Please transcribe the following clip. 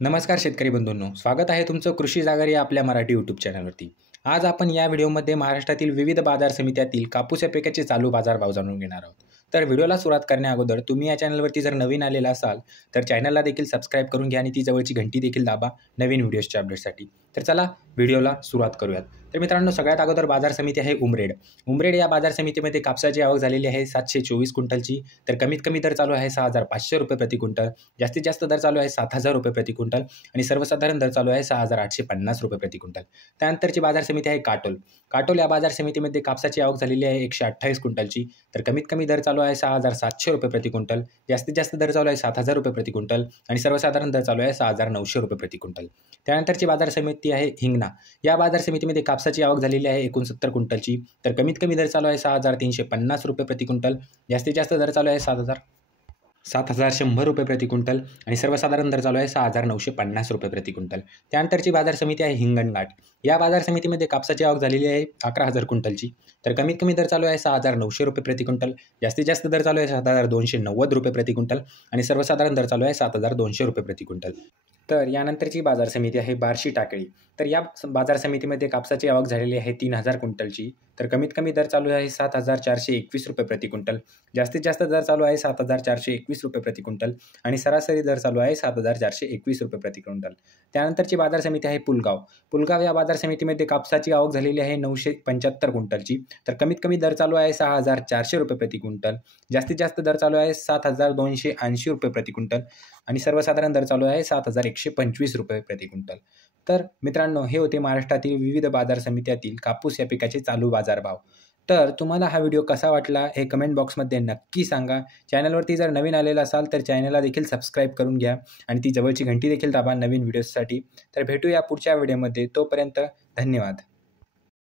नमस्कार शेतकरी बंधूंनो, स्वागत आहे तुमचं कृषी जागर या आपल्या मराठी यूट्यूब चॅनलवरती। आज आपण या व्हिडिओमध्ये महाराष्ट्रातील विविध बाजार समित्यातील कापूस या पिकाचे चालू बाजारभाव जाणून घेणार आहोत। तर व्हिडिओला सुरुवात करण्याअगोदर तुम्ही या चॅनलवरती जर नवीन आलेला असाल तर चॅनलला देखील सबस्क्राइब करून घ्या आणि ती जवळची घंटी देखील दाबा नवीन व्हिडिओजच्या अपडेटसाठी। तर चला व्हिडिओला सुरुवात करूयात। तर मित्रांनो, सगळ्यात अगोदर बाजार समिती आहे उमरेड या बाजार समितीमध्ये कापसाची आवक झालेली आहे 724 क्विंटलची। तर कमीत कमी दर चालू आहे 6500 रुपये प्रति क्विंटल, जास्तीत जास्त दर चालू आहे 7000 रुपये प्रति क्विंटल आणि सर्वसाधारण दर चालू आहे 6850 रुपये प्रति क्विंटल। त्यानंतरची बाजार समिती आहे काटोल या बाजार समितीमध्ये कापसाची आवक झालेली आहे 128 क्विंटलची। तर कमीत कमी दर चालू आहे 6700 रुपये प्रति क्विंटल, जास्तीत जास्त दर चालू आहे 7000 रुपये प्रति क्विंटल आणि सर्वसाधारण दर चालू आहे 6900 रुपये प्रति क्विंटल। त्यानंतरची बाजार समिती आहे हिंगणा या बाजार समितीमध्ये कापसाची आवक झालेली आहे 69 क्विंटलची। तर कमीत कमी दर चालू आहे 6350 रुपये प्रति क्विंटल, जास्तीत जास्त दर चालू आहे 7100 रुपये प्रति क्विंटल आणि सर्वसाधारण दर चालू आहे 6950 रुपये प्रति क्विंटल। त्यानंतरची बाजार समिती आहे हिंगणघाट या बाजार समितीमध्ये कापसाची आवक झालेली आहे 11000 क्विंटलची। तर कमीत कमी दर चालू आहे 6900 रुपये प्रति क्विंटल, जास्तीत जास्त दर चालू आहे 7290 रुपये प्रति क्विंटल आणि सर्वसाधारण दर चालू आहे 7200 रुपये प्रति क्विंटल। तर यानंतरची बाजार समिती आहे बार्शी टाकळी। तर या बाजार समितीमध्ये कापसाची आवक झालेली आहे 3000 क्विंटलची। तर कमीत कमी दर चालू आहे 7421 रुपये प्रति क्विंटल, जास्तीत जास्त दर चालू आहे 7421 रुपये प्रति क्विंटल आणि सरासरी दर चालू आहे 7421 रुपये प्रति क्विंटल। त्यानंतरची बाजार समिती आहे पुलगाव या बाजार समितीमध्ये कापसाची आवक झालेली आहे 975 क्विंटलची। तर कमीत कमी दर चालू आहे 6400 रुपये प्रति क्विंटल, जास्तीत जास्त दर चालू आहे 7280 रुपये प्रति क्विंटल आणि सर्वसाधारण दर चालू आहे 7125 रुपये प्रति क्विंटल। तर मित्रांनो, हे होते महाराष्ट्रातील विविध बाजार समित्यातील कापूस या पिकाचे चालू बाजारभाव। तर तुम्हाला हा व्हिडिओ कसा वाटला हे कमेंट बॉक्समध्ये नक्की सांगा। चॅनलवरती जर नवीन आलेला असाल तर चॅनलला देखील सबस्क्राईब करून घ्या आणि ती जवळची घंटी देखील दाबा नवीन व्हिडिओसाठी। तर भेटूया पुढच्या व्हिडिओमध्ये, तोपर्यंत धन्यवाद।